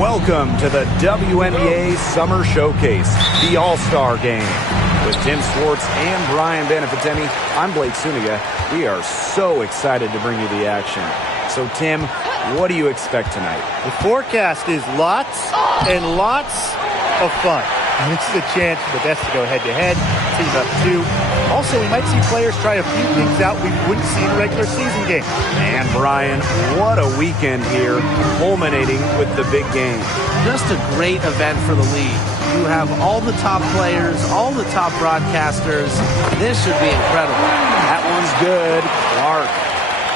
Welcome to the WNBA Summer Showcase, the All-Star Game. With Tim Swartz and Brian Benefitemi, I'm Blake Suniga. We are so excited to bring you the action. So, Tim, what do you expect tonight? The forecast is lots and lots of fun. And this is a chance for the best to go head-to-head, team up two. Also, we might see players try a few things out we wouldn't see in a regular season game. And Brian, what a weekend here, culminating with the big game. Just a great event for the league. You have all the top players, all the top broadcasters. This should be incredible. That one's good, Clark.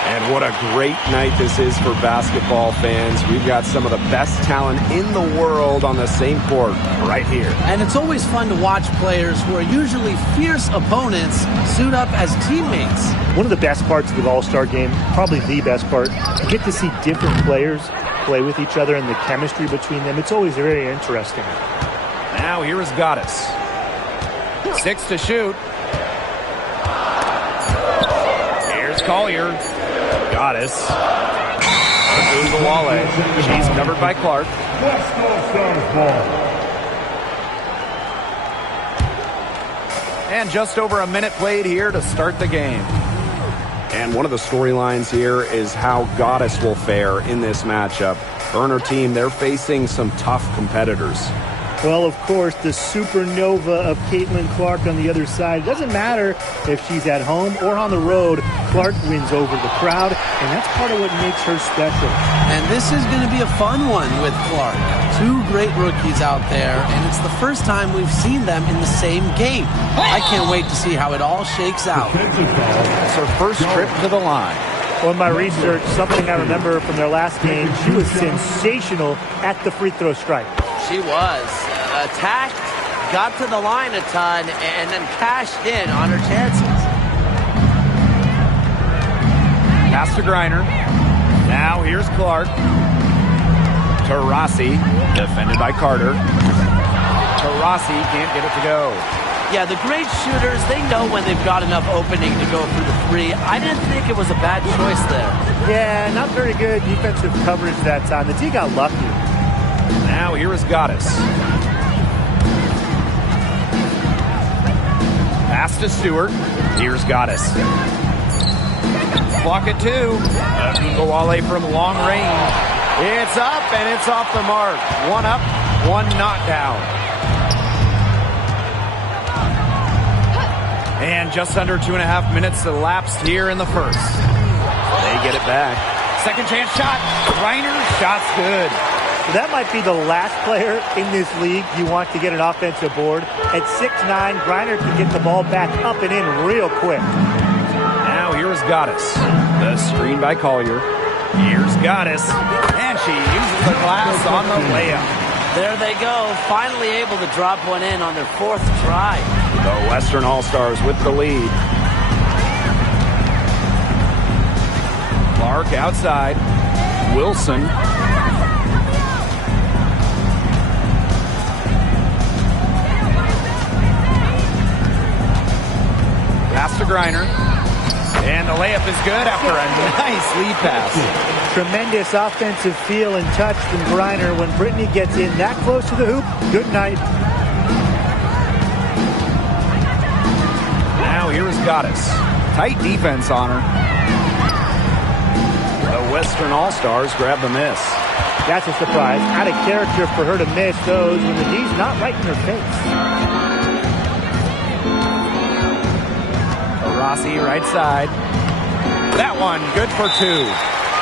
And what a great night this is for basketball fans. We've got some of the best talent in the world on the same court right here. And it's always fun to watch players who are usually fierce opponents suit up as teammates. One of the best parts of the All-Star Game, probably the best part, you get to see different players play with each other and the chemistry between them. It's always very interesting. Now here is Goddess. 6 to shoot. Here's Collier. Goddess. Wale. She's covered by Clark. And just over a minute played here to start the game. And one of the storylines here is how Goddess will fare in this matchup. Her and her team, they're facing some tough competitors. Well, of course, the supernova of Caitlin Clark on the other side. It doesn't matter if she's at home or on the road. Clark wins over the crowd, and that's part of what makes her special. And this is going to be a fun one with Clark. Two great rookies out there, and it's the first time we've seen them in the same game. I can't wait to see how it all shakes out. It's her first trip to the line. Well, in my research, something I remember from their last game, she was sensational at the free throw stripe. She was. Attacked, got to the line a ton, and then cashed in on her chances. Pass to Griner. Now here's Clark. Taurasi, defended by Carter. Taurasi can't get it to go. Yeah, the great shooters, they know when they've got enough opening to go for the three. I didn't think it was a bad choice there. Yeah, not very good defensive coverage that time. The team got lucky. Now here is Goddess. Pass to Stewart. Here's Goddess. Block it two. Wale from long range. It's up and it's off the mark. One up, one not down. And just under 2.5 minutes elapsed here in the first. They get it back. Second chance shot. Reiner, shot's good. That might be the last player in this league you want to get an offensive board. At 6'9", Griner can get the ball back up and in real quick. Now here is Goddess. The screen by Collier. Here's Goddess. And she uses the glass on the layup. There they go. Finally able to drop one in on their fourth try. The Western All-Stars with the lead. Clark outside. Wilson. Pass to Griner. And the layup is good after a nice lead pass. Tremendous offensive feel and touch from Griner. When Brittany gets in that close to the hoop, good night. Now here is Goddess. Tight defense on her. The Western All-Stars grab the miss. That's a surprise. Out of character for her to miss those when the D's not right in her face. Rossi, right side. That one, good for two.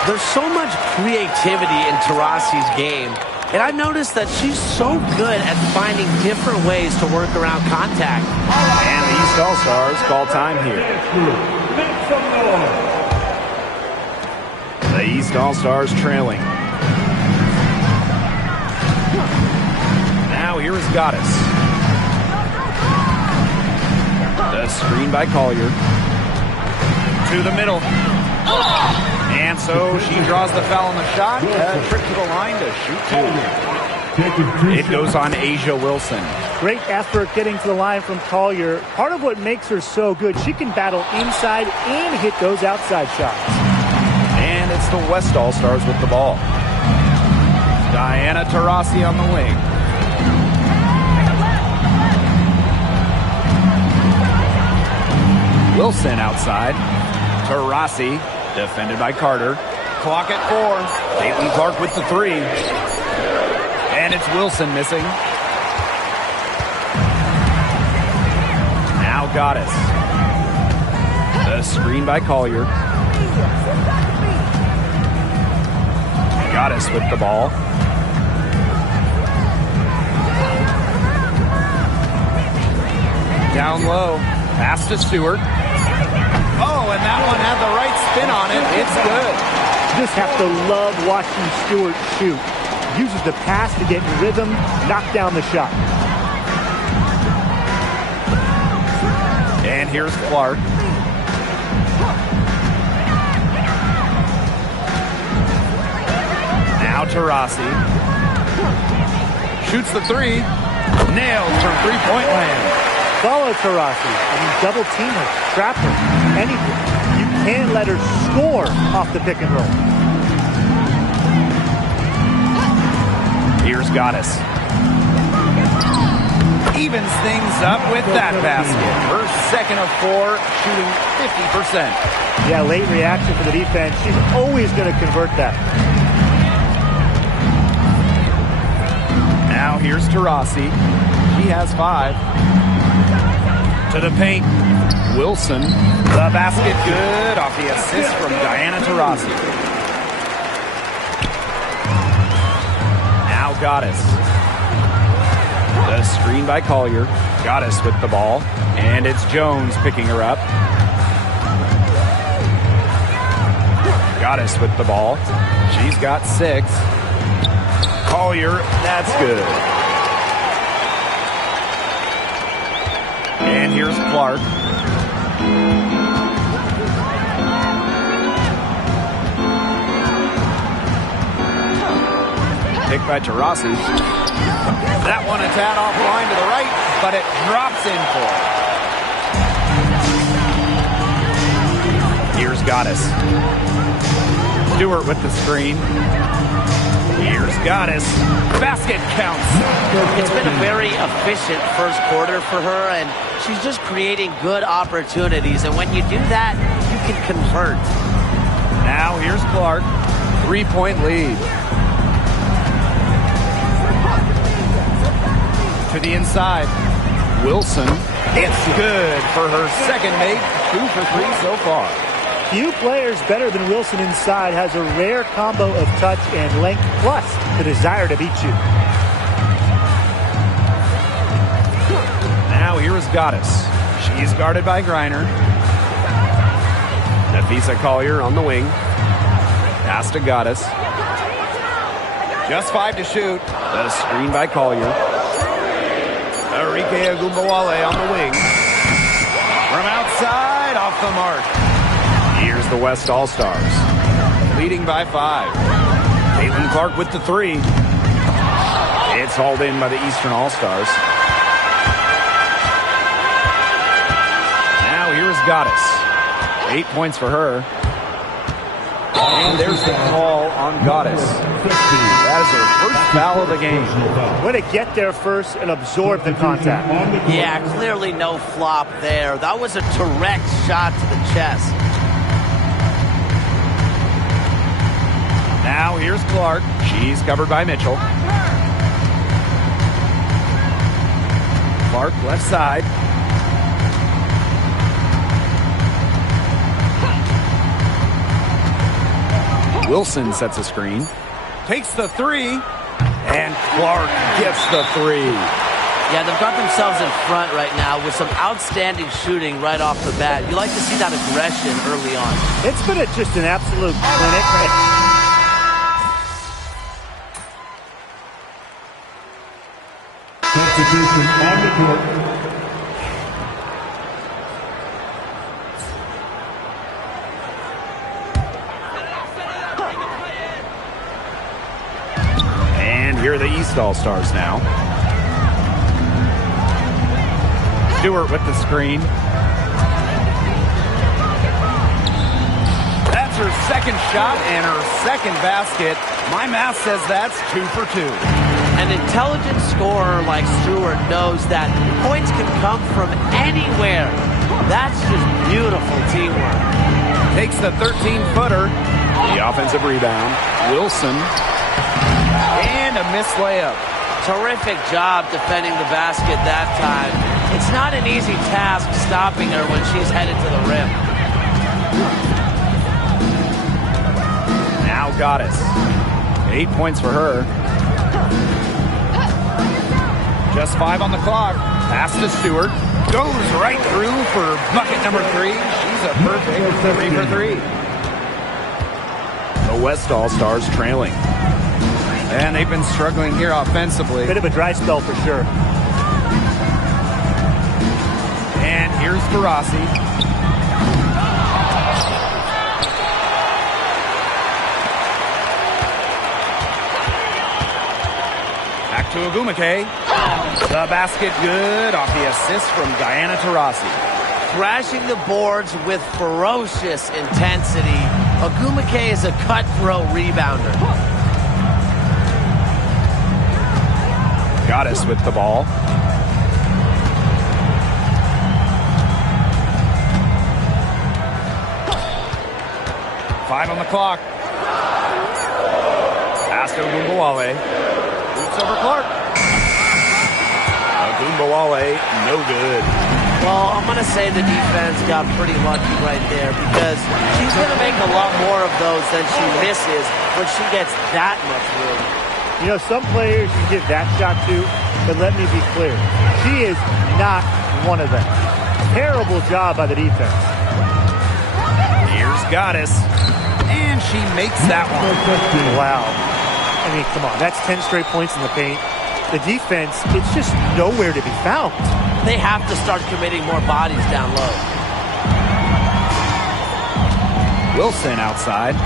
There's so much creativity in Taurasi's game, and I've noticed that she's so good at finding different ways to work around contact. And the East All-Stars call time here. The East All-Stars trailing. Now here is Goddess. The screen by Collier. To the middle. And so she draws the foul on the shot. A trip to the line to shoot two. It goes on Asia Wilson. Great effort getting to the line from Collier. Part of what makes her so good, she can battle inside and hit those outside shots. And it's the West All-Stars with the ball. Diana Taurasi on the wing. Wilson outside. Taurasi, defended by Carter. Clock at 4. Caitlin Clark with the 3. And it's Wilson missing. Now Goddess. The screen by Collier. Goddess with the ball. Down low. Pass to Stewart. Oh, and that one had the right spin on it. It's good. You just have to love watching Stewart shoot. Uses the pass to get in rhythm, knock down the shot. And here's Clark. Now Taurasi. Shoots the 3. Nails from three-point land. Follow Taurasi. Double team her, trap her, anything. You can't let her score off the pick and roll. Here's Goddess. Evens things up with that basket. Her second of 4, shooting 50%. Yeah, late reaction for the defense. She's always going to convert that. Now here's Taurasi. She has 5. To the paint. Wilson. The basket good off the assist from Diana Taurasi. Now Goddess. The screen by Collier. Goddess with the ball. And it's Jones picking her up. Goddess with the ball. She's got 6. Collier, that's good. And here's Clark. Picked by Taurasi. That one a tad offline to the right, but it drops in for her. Here's Goddess. Stewart with the screen. Here's Goddess. Basket counts. It's been a very efficient first quarter for her, and she's just creating good opportunities. And when you do that, you can convert. Now here's Clark. 3-point lead. To the inside. Wilson. It's good for her second make. 2 for 3 so far. Few players better than Wilson inside. Has a rare combo of touch and length, plus the desire to beat you. Now here is Goddess. She's guarded by Griner. Nafisa Collier on the wing. Pass to Goddess. Just 5 to shoot. The screen by Collier. Arike Agumbawale on the wing. From outside, off the mark. Here's the West All-Stars. Leading by 5. Caitlin Clark with the 3. It's hauled in by the Eastern All-Stars. Now here's Goddess. 8 points for her. And there's the call on Goddess. That is her first foul of the game. Way to get there first and absorb the contact. Yeah, clearly no flop there. That was a direct shot to the chest. Now here's Clark. She's covered by Mitchell. Clark left side. Wilson sets a screen. Takes the 3. And Clark gets the 3. Yeah, they've got themselves in front right now with some outstanding shooting right off the bat. You like to see that aggression early on. It's been just an absolute clinic. Substitution on the court. And here are the East All-Stars now. Stewart with the screen. That's her second shot and her second basket. My math says that's 2 for 2. An intelligent scorer like Stewart knows that points can come from anywhere. That's just beautiful teamwork. Takes the 13-footer. The offensive rebound. Wilson. And a missed layup. Terrific job defending the basket that time. It's not an easy task stopping her when she's headed to the rim. Now Goddess. 8 points for her. Just 5 on the clock. Pass to Stewart. Goes right through for bucket number 3. She's a perfect 3 for 3. The West All-Stars trailing. And they've been struggling here offensively. Bit of a dry spell for sure. And here's Taurasi. Back to Ogumake. The basket good off the assist from Diana Taurasi. Thrashing the boards with ferocious intensity. Ogumake is a cutthroat rebounder. Goddess with the ball. Five on the clock. Pass to Ogunbowale. Boots over Clark. Ogunbowale, no good. Well, I'm going to say the defense got pretty lucky right there because she's going to make a lot more of those than she misses when she gets that much room. You know, some players you give that shot to, but let me be clear. She is not one of them. Terrible job by the defense. Here's Goddess. And she makes that one. Wow. I mean, come on. That's 10 straight points in the paint. The defense, it's just nowhere to be found. They have to start committing more bodies down low. Wilson outside.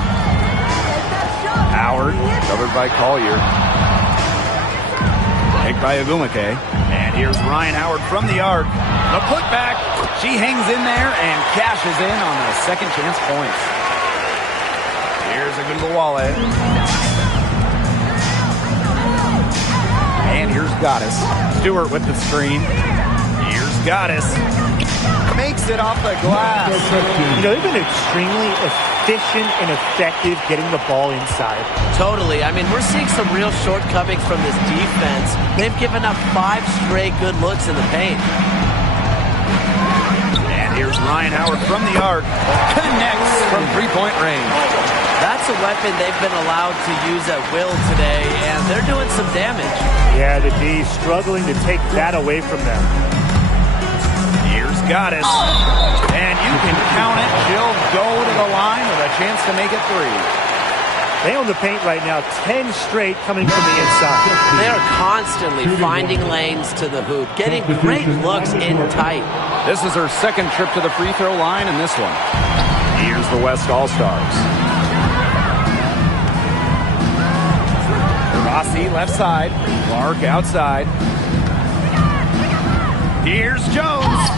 Howard, covered by Collier. Take by Ogumake. And here's Ryan Howard from the arc. The putback. She hangs in there and cashes in on the second chance points. Here's Ogunbowale. And here's Goddess. Stewart with the screen. Here's Goddess. Makes it off the glass. You know, they've been extremely efficient and effective getting the ball inside. Totally. I mean, we're seeing some real shortcomings from this defense. They've given up 5 straight good looks in the paint. And here's Ryan Howard from the arc. Connects from three-point range. That's a weapon they've been allowed to use at will today, and they're doing some damage. Yeah, the D struggling to take that away from them. Here's Goddess. And you can count it. She'll go to the line with a chance to make it 3. They own the paint right now, 10 straight coming from the inside. They're constantly finding lanes to the hoop, getting great looks in tight. This is her second trip to the free throw line in this one. Here's the West All-Stars. Rossi left side. Clark outside. Here's Jones.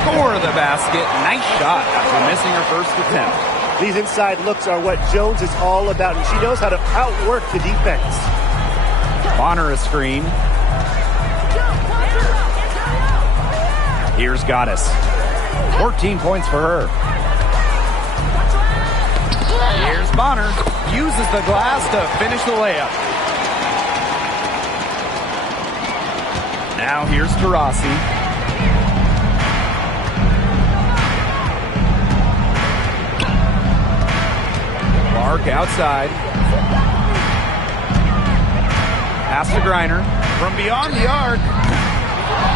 Score the basket. Nice shot after missing her first attempt. These inside looks are what Jones is all about, and she knows how to outwork the defense. Bonner a screen. Here's Goddess. 14 points for her. Here's Bonner. Uses the glass to finish the layup. Now here's Taurasi. Clark outside. Pass to Griner. From beyond the arc.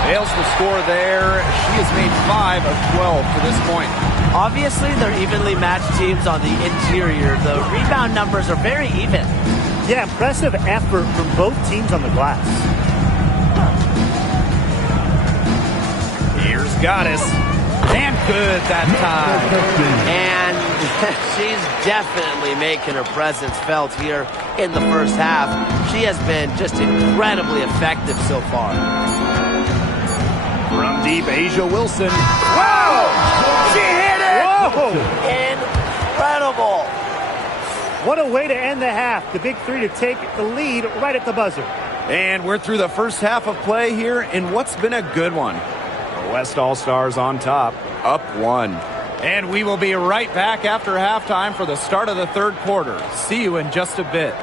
Fails to score there. She has made 5 of 12 to this point. Obviously, they're evenly matched teams on the interior. The rebound numbers are very even. Yeah, impressive effort from both teams on the glass. Here's Goddess. And good that time. And she's definitely making her presence felt here in the first half. She has been just incredibly effective so far. From deep, Asia Wilson. Wow! She hit it! Whoa! Incredible. What a way to end the half. The big three to take the lead right at the buzzer. And we're through the first half of play here in what's been a good one. The West All-Stars on top, up 1. And we will be right back after halftime for the start of the third quarter. See you in just a bit.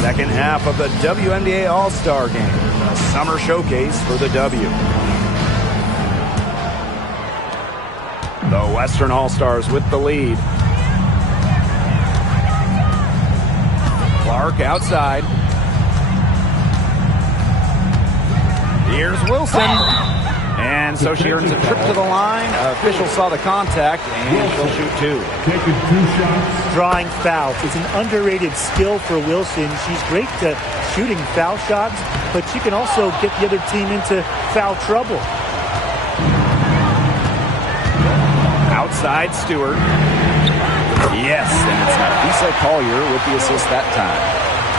Second half of the WNBA All-Star Game, a summer showcase for the W. The Western All-Stars with the lead. Clark outside. Here's Wilson. And so she earns a trip to the line. Official saw the contact, and she'll shoot 2. Taking 2 shots. Drawing fouls. It's an underrated skill for Wilson. She's great at shooting foul shots, but she can also get the other team into foul trouble. Outside Stewart. Yes, and it's Lisa Collier with the assist that time.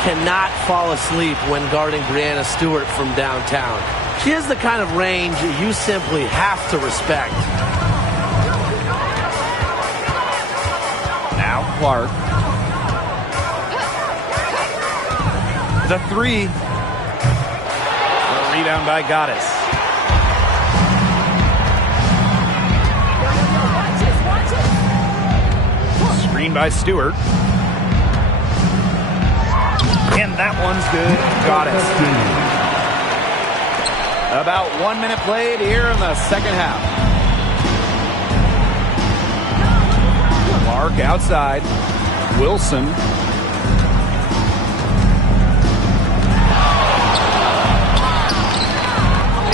Cannot fall asleep when guarding Breanna Stewart from downtown. She has the kind of range you simply have to respect. Now Clark. The 3. The rebound by Goddess. Screen by Stewart. And that one's good. Goddess. About 1 minute played here in the second half. Clark outside. Wilson.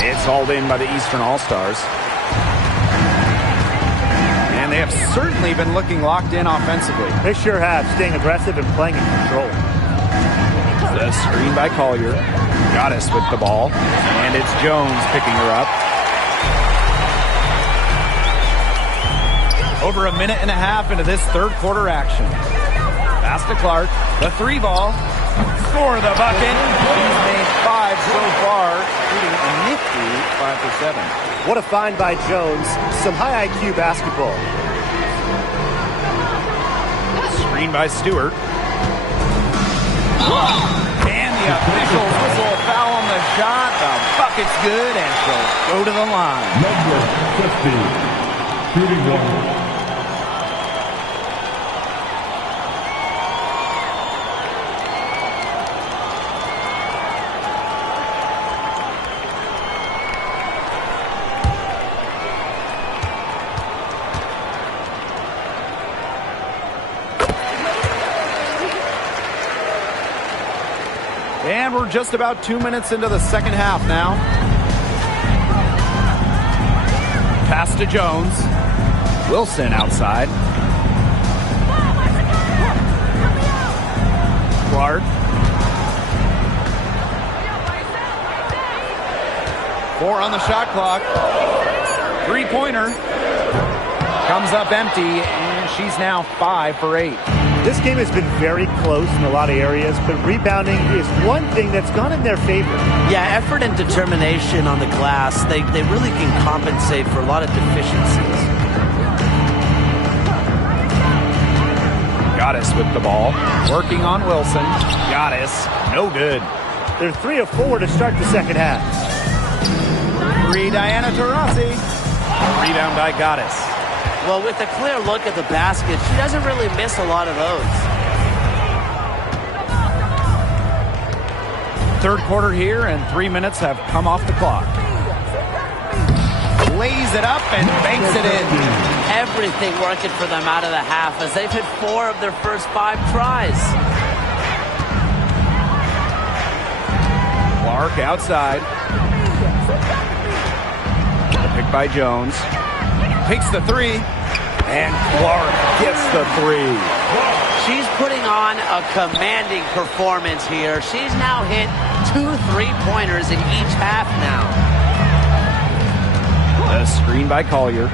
It's hauled in by the Eastern All-Stars. And they have certainly been looking locked in offensively. They sure have, staying aggressive and playing in control. The screen by Collier. Goddess with the ball. And it's Jones picking her up. Over a minute and a half into this third quarter action. Pass to Clark. The 3 ball. For the bucket. He's made 5 so far, shooting a nifty 5 for 7. What a find by Jones. Some high IQ basketball. Screen by Stewart. And the officials whistle a foul on the shot. The bucket's good, and she'll go to the line. Number 50, shooting 1. And we're just about 2 minutes into the second half now. Pass to Jones. Wilson outside. Clark. 4 on the shot clock. 3-pointer. Comes up empty, and she's now 5 for 8. This game has been very close in a lot of areas, but rebounding is one thing that's gone in their favor. Yeah, effort and determination on the glass, they really can compensate for a lot of deficiencies. Goddess with the ball. Working on Wilson. Goddess. No good. They're 3 of 4 to start the second half. 3, Diana Taurasi. Rebound by Goddess. Well, with a clear look at the basket, she doesn't really miss a lot of those. Third quarter here, and 3 minutes have come off the clock. Lays it up and banks it in. Everything working for them out of the half as they've hit 4 of their first 5 tries. Clark outside. Picked by Jones. Takes the 3. And Clark gets the 3. She's putting on a commanding performance here. She's now hit 2 3-pointers in each half now. The screen by Collier.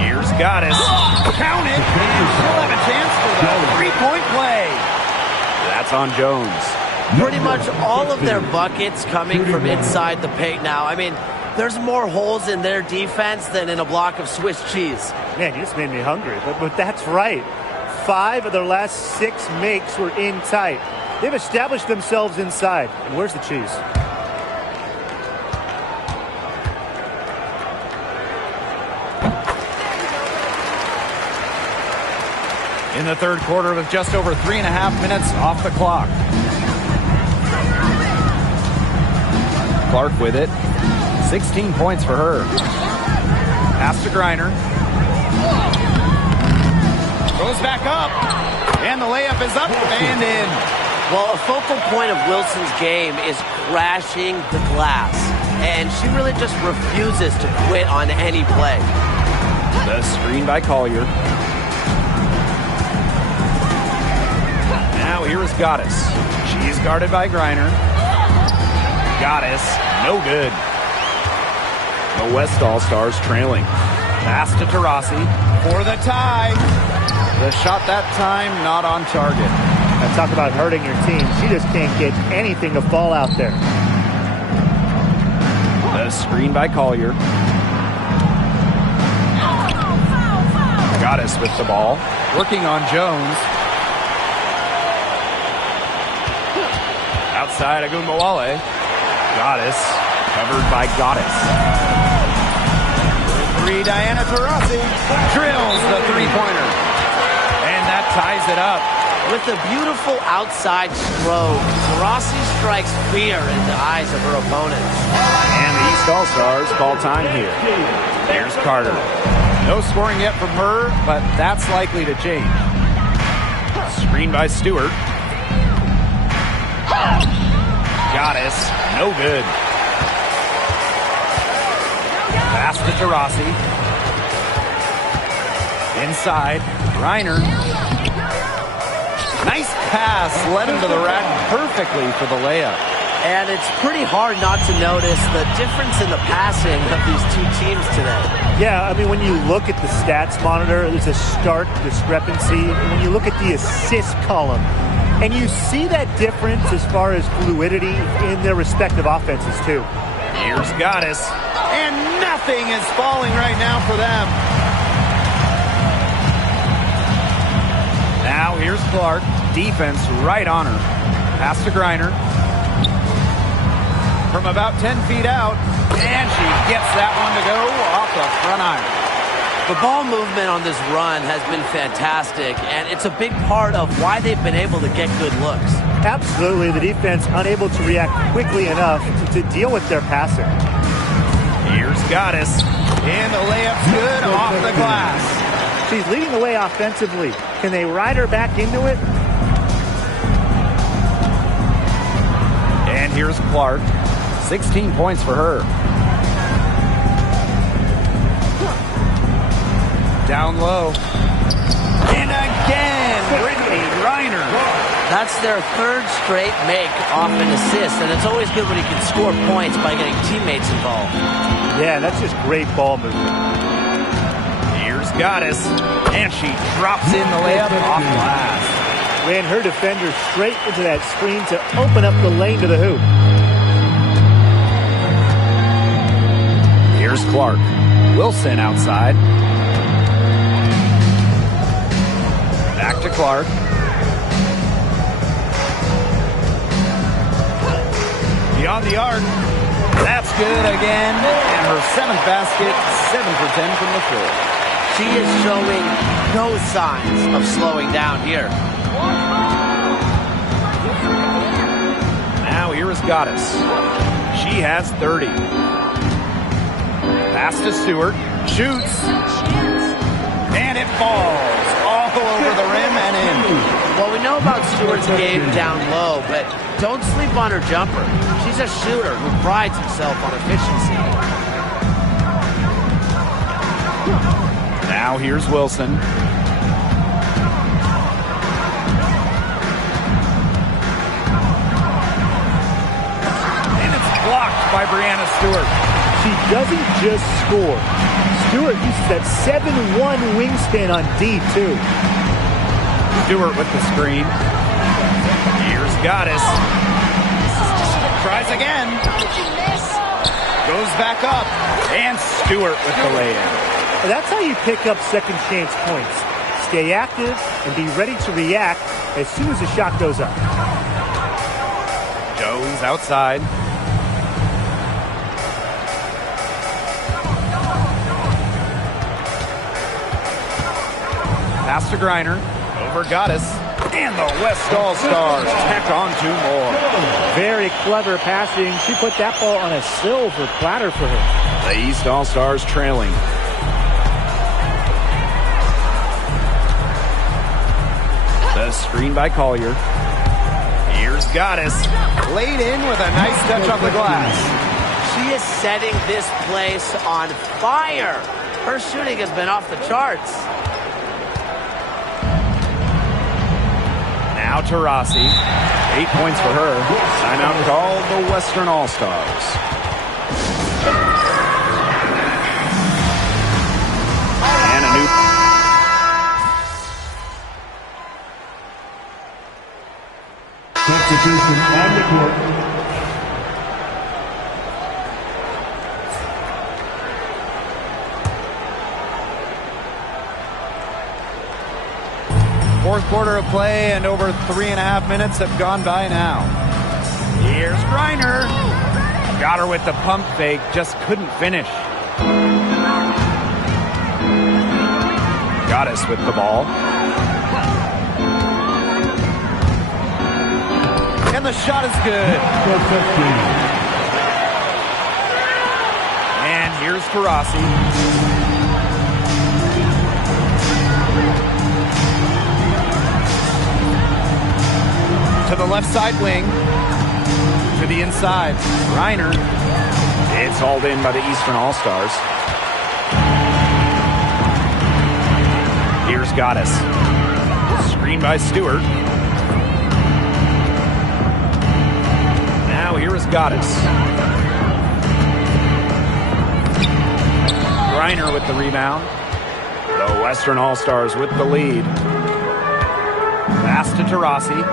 Here's Goddess. Count it, and she'll have a chance for the 3-point play. That's on Jones. Pretty much all of their buckets coming from inside the paint now. I mean, there's more holes in their defense than in a block of Swiss cheese. Man, you just made me hungry, but that's right. 5 of their last 6 makes were in tight. They've established themselves inside. And where's the cheese? In the third quarter with just over 3.5 minutes off the clock. Clark with it. 16 points for her. Pass to Griner. Goes back up. And the layup is up and in. Well, a focal point of Wilson's game is crashing the glass. And she really just refuses to quit on any play. The screen by Collier. Now here is Goddess. She's guarded by Griner. Goddess, no good. The West All-Stars trailing. Pass to Taurasi for the tie. The shot that time not on target. Now talk about hurting your team. She just can't get anything to fall out there. The screen by Collier. Goddess with the ball. Working on Jones. Outside Agumbawale. Goddess covered by Goddess. 3, Diana Taurasi drills the 3-pointer. And that ties it up. With a beautiful outside stroke, Taurasi strikes fear in the eyes of her opponents. And the East All-Stars call time here. Here's Carter. No scoring yet from her, but that's likely to change. Screen by Stewart. Goddess, no good. Pass to Taurasi. Inside, Griner. Nice pass, led him to the rack perfectly for the layup. And it's pretty hard not to notice the difference in the passing of these two teams today. Yeah, I mean, when you look at the stats monitor, there's a stark discrepancy. When you look at the assist column, and you see that difference as far as fluidity in their respective offenses, too. Here's Goddess. And nothing is falling right now for them. Now here's Clark. Defense right on her. Pass to Griner. From about 10 feet out. And she gets that one to go off the front iron. The ball movement on this run has been fantastic, and it's a big part of why they've been able to get good looks. Absolutely. The defense unable to react quickly enough to deal with their passing. Here's Goddess. And the layup's good off the glass. She's leading the way offensively. Can they ride her back into it? And here's Clark. 16 points for her. Down low. And again, Brittany Griner. That's their third straight make off an assist, and it's always good when you can score points by getting teammates involved. Yeah, that's just great ball movement. Here's Goddess, and she drops in the layup off glass. Ran her defender straight into that screen to open up the lane to the hoop. Here's Clark. Wilson outside. Back to Clark. Beyond the arc. That's good again. And her 7th basket, 7 for 10 from the floor. She is showing no signs of slowing down here. Now here is Goddess. She has 30. Pass to Stewart. Shoots. And it falls all over the rim and in. Well, we know about Stewart's game down low, but don't sleep on her jumper. She's a shooter who prides himself on efficiency. Now here's Wilson. blocked by Breanna Stewart. She doesn't just score. Stewart uses that 7'1" wingspan on D, too. Stewart with the screen. Here's Goddess. Tries again. Goes back up. And Stewart with the lay-in. That's how you pick up second chance points. Stay active and be ready to react as soon as the shot goes up. Jones outside. Pass to Griner. Over Goddess. And the West All-Stars tack on 2 more. Very clever passing. She put that ball on a silver platter for her. The East All-Stars trailing. The screen by Collier. Here's Goddess. Laid in with a nice touch off the glass. She is setting this place on fire. Her shooting has been off the charts. Now Taurasi. 8 points for her. Timeout called the Western All-Stars. And a new... Substitution on the court. Fourth quarter of play, and over 3.5 minutes have gone by now. Here's Griner. Got her with the pump fake, just couldn't finish. Goddess with the ball. And the shot is good. And here's Taurasi. To the left side wing. To the inside. Reiner. It's hauled in by the Eastern All-Stars. Here's Goddess. Screen by Stewart. Now here is Goddess. Reiner with the rebound. The Western All-Stars with the lead. Pass to Taurasi.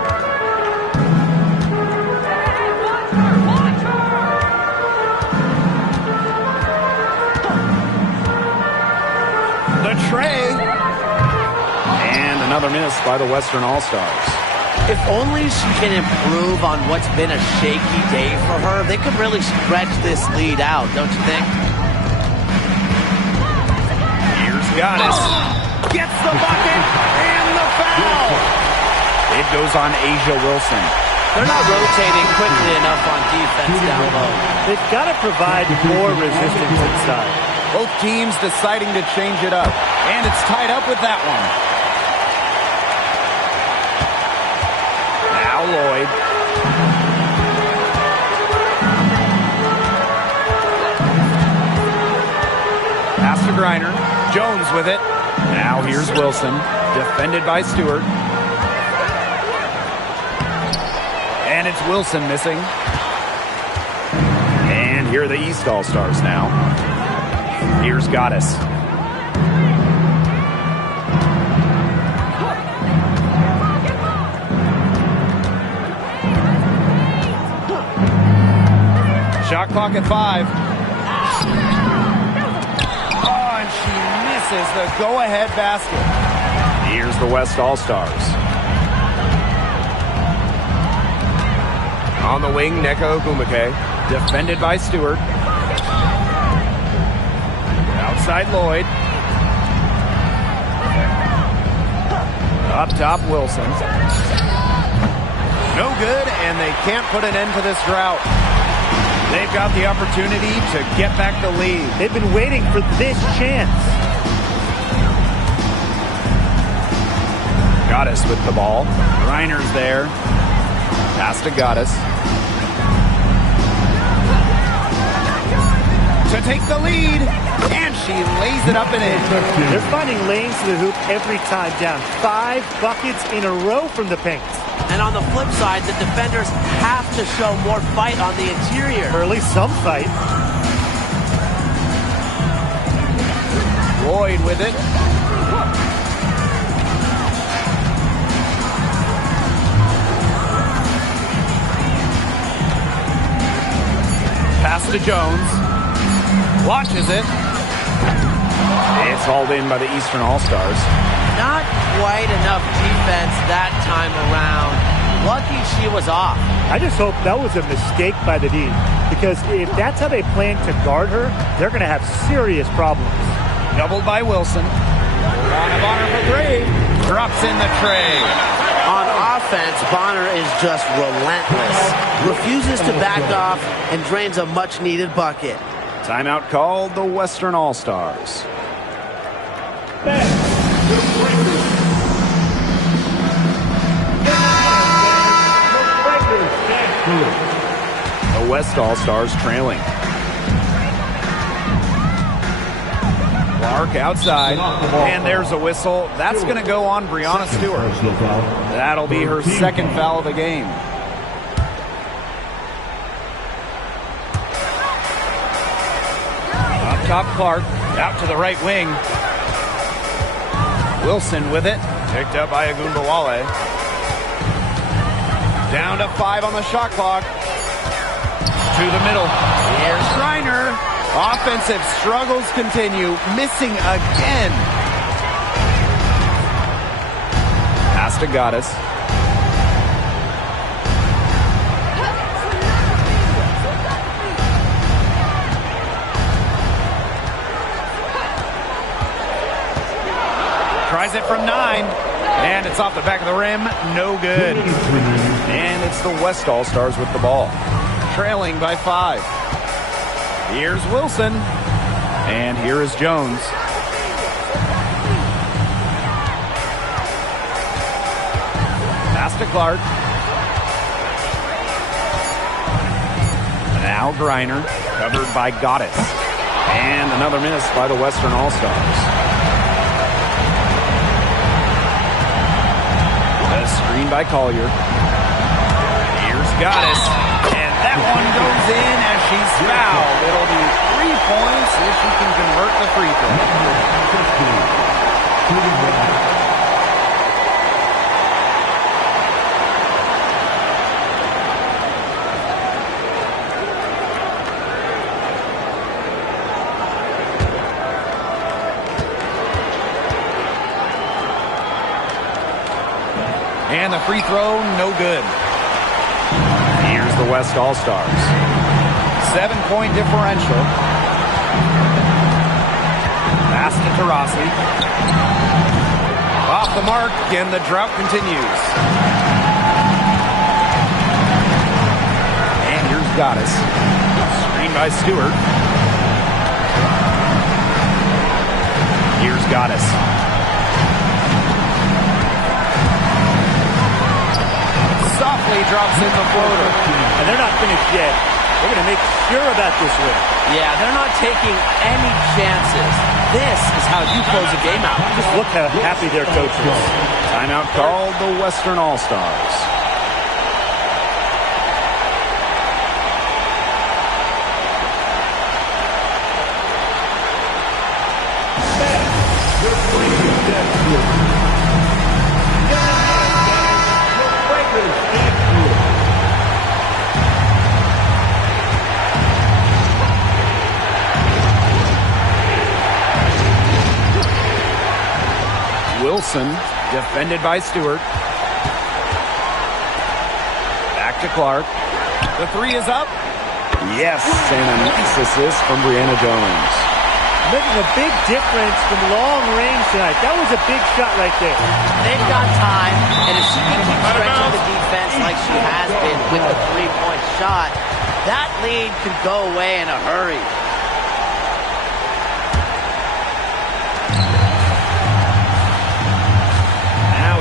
The tray. And another miss by the Western All-Stars. If only she can improve on what's been a shaky day for her, they could really stretch this lead out, don't you think? Here's Goddess. Gets the bucket and the foul. It goes on Asia Wilson. They're not rotating quickly enough on defense down low. They've got to provide more resistance inside. Both teams deciding to change it up. And it's tied up with that one. Now Lloyd. Pass to Griner. Jones with it. Now here's Wilson. Defended by Stewart. And it's Wilson missing. And here are the East All-Stars now. Here's Goddess. Shot clock at 5. Oh, and she misses the go-ahead basket. Here's the West All-Stars. On the wing, Neko Ogumake. Defended by Stewart. Outside Lloyd. Up top, Wilson. No good, and they can't put an end to this drought. They've got the opportunity to get back the lead. They've been waiting for this chance. Goddess with the ball. Reiner's there. Pass to Goddess. to take the lead, and she lays it up and in. They're finding lanes to the hoop every time down. 5 buckets in a row from the paint. And on the flip side, the defenders have to show more fight on the interior. Or at least some fight. Lloyd with it. Pass to Jones. Launches it. It's hauled in by the Eastern All-Stars. Not quite enough defense that time around. Lucky she was off. I just hope that was a mistake by the D, because if that's how they plan to guard her, they're going to have serious problems. Doubled by Wilson. Bonner for 3. Drops in the tray. On offense, Bonner is just relentless. Refuses to back off and drains a much-needed bucket. Timeout called the Western All-Stars. The West All-Stars trailing. Clark outside, and there's a whistle. That's going to go on Breanna Stewart. That'll be her second foul of the game. Up top, Clark, out to the right wing. Wilson with it, picked up by Agunbawale. Down to 5 on the shot clock. To the middle. Here's Griner. Offensive struggles continue. Missing again. Pass to Goddess. Tries it from 9. And it's off the back of the rim. No good. And it's the West All-Stars with the ball. Trailing by 5. Here's Wilson. And here is Jones. Pass to Clark. Now Griner. Covered by Goddess. And another miss by the Western All-Stars. The screen by Collier. Here's Goddess. And that one goes in as she's fouled. It'll be 3 points if she can convert the free throw. And the free throw, no good. Here's the West All-Stars. 7-point differential. Pass to Taurasi. Off the mark, and the drought continues. And here's Goddess. Screen by Stewart. Here's Goddess. Softly drops in the floater. And they're not finished yet. They're going to make sure about this win. Yeah, they're not taking any chances. This is how you close a game out. Just look how happy their coach is. Timeout called the Western All-Stars. Wilson, defended by Stewart. Back to Clark. The 3 is up. Yes, and a nice assist from Breanna Jones. Making a big difference from long range tonight. That was a big shot right there. They've got time, and if she can keep stretching the defense like she has been with the 3-point shot, that lead could go away in a hurry.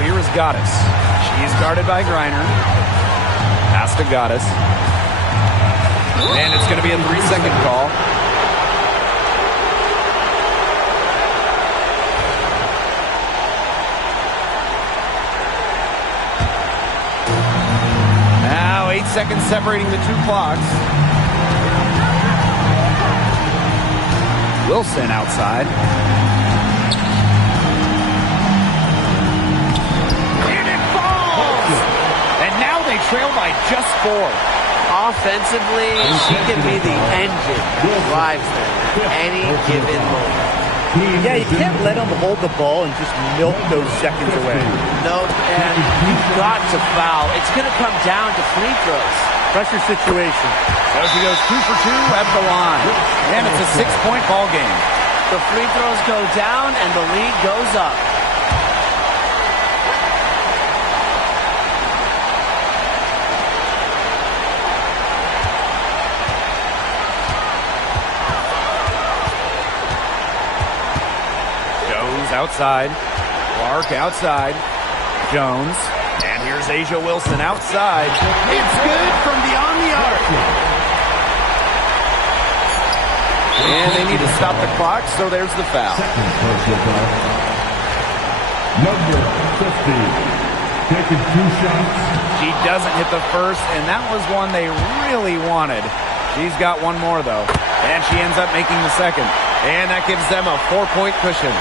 Here is Goddess. She's guarded by Griner. Pass to Goddess. And it's going to be a 3-second call. seconds separating the two clocks. Wilson outside. And it falls! And now they trail by just 4. Offensively, she can be the engine that drives them at any given moment. Yeah, you can't let them hold the ball and just milk those seconds away. No, and you've got to foul. It's going to come down to free throws. Pressure situation. So she goes 2 for 2 at the line. And it's a 6-point ball game. The free throws go down and the lead goes up. Outside. Clark outside. Jones. And here's Asia Wilson outside. It's good from beyond the arc. And they need to stop the clock, so there's the foul. Number 50, taking 2 shots. She doesn't hit the first, and that was one they really wanted. She's got one more, though. And she ends up making the second. And that gives them a 4-point cushion.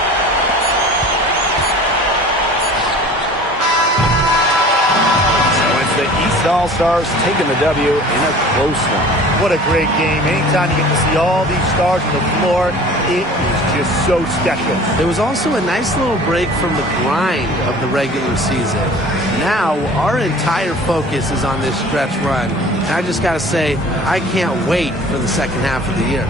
The East All-Stars taking the W in a close one. What a great game. Anytime you get to see all these stars on the floor, it is just so special. There was also a nice little break from the grind of the regular season. Now, our entire focus is on this stretch run. And I just got to say, I can't wait for the second half of the year.